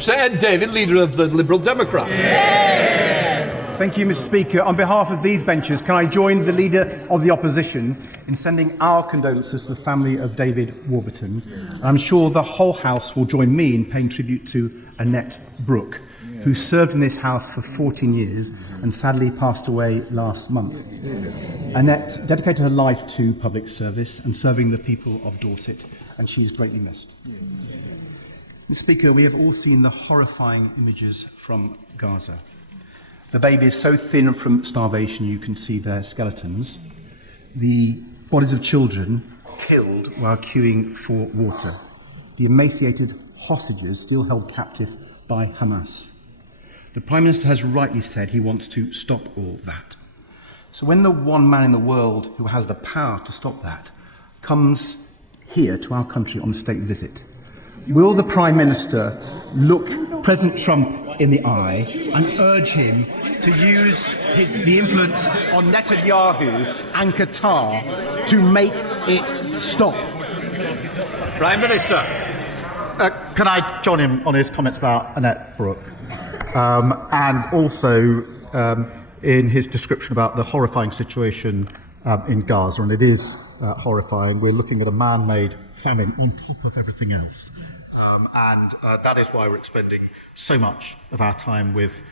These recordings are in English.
Sir Ed Davey, leader of the Liberal Democrats. Thank you, Mr. Speaker. On behalf of these benches, can I join the Leader of the Opposition in sending our condolences to the family of David Warburton? I'm sure the whole House will join me in paying tribute to Annette Brooke, who served in this House for 14 years and sadly passed away last month. Annette dedicated her life to public service and serving the people of Dorset, and she is greatly missed. Mr. Speaker, we have all seen the horrifying images from Gaza. The baby is so thin from starvation you can see their skeletons. The bodies of children killed while queuing for water. The emaciated hostages still held captive by Hamas. The Prime Minister has rightly said he wants to stop all that. So when the one man in the world who has the power to stop that comes here to our country on a state visit, will the Prime Minister look President Trump in the eye and urge him to use the influence on Netanyahu and Qatar to make it stop? Prime Minister. Can I join him on his comments about Annette Brooke? And also in his description about the horrifying situation in Gaza, and it is horrifying. We're looking at a man-made famine on top of everything else. And that is why we're expending so much of our time with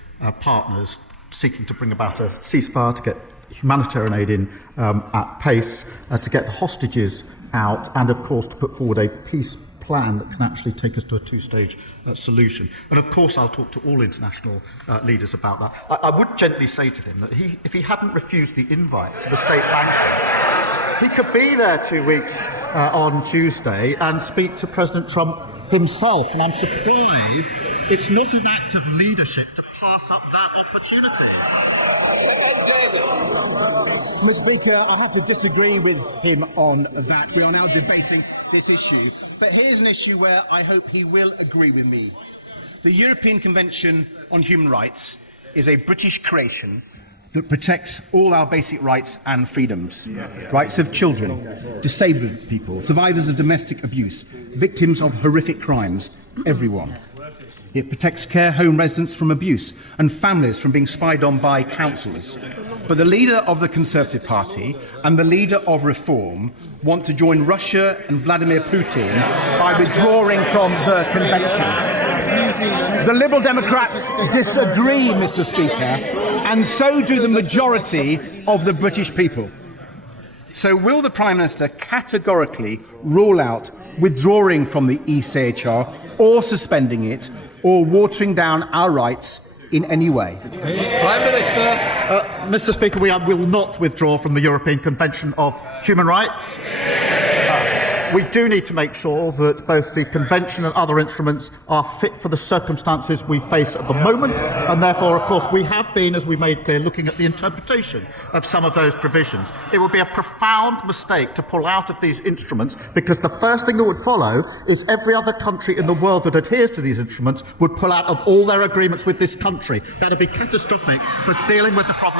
partners seeking to bring about a ceasefire, to get humanitarian aid in at pace, to get the hostages out, and of course to put forward a peace plan that can actually take us to a two-stage solution. And of course I'll talk to all international leaders about that. I would gently say to him that if he hadn't refused the invite to the state banquet, he could be there 2 weeks on Tuesday and speak to President Trump himself. And I'm surprised it's not an act of leadership to pass up that opportunity. Mr. Speaker, I have to disagree with him on that. We are now debating this issue. But here's an issue where I hope he will agree with me. The European Convention on Human Rights is a British creation that protects all our basic rights and freedoms. Rights of children, disabled people, survivors of domestic abuse, victims of horrific crimes, everyone. It protects care home residents from abuse and families from being spied on by councils. But the leader of the Conservative Party and the leader of Reform want to join Russia and Vladimir Putin by withdrawing from the convention. The Liberal Democrats disagree, Mr. Speaker, and so do the majority of the British people. So will the Prime Minister categorically rule out withdrawing from the ECHR or suspending it or watering down our rights in any way? Prime Minister. Mr. Speaker, we will not withdraw from the European Convention of Human Rights. We do need to make sure that both the Convention and other instruments are fit for the circumstances we face at the moment, and therefore, of course, we have been, as we made clear, looking at the interpretation of some of those provisions. It would be a profound mistake to pull out of these instruments, because the first thing that would follow is every other country in the world that adheres to these instruments would pull out of all their agreements with this country. That would be catastrophic for dealing with the problem.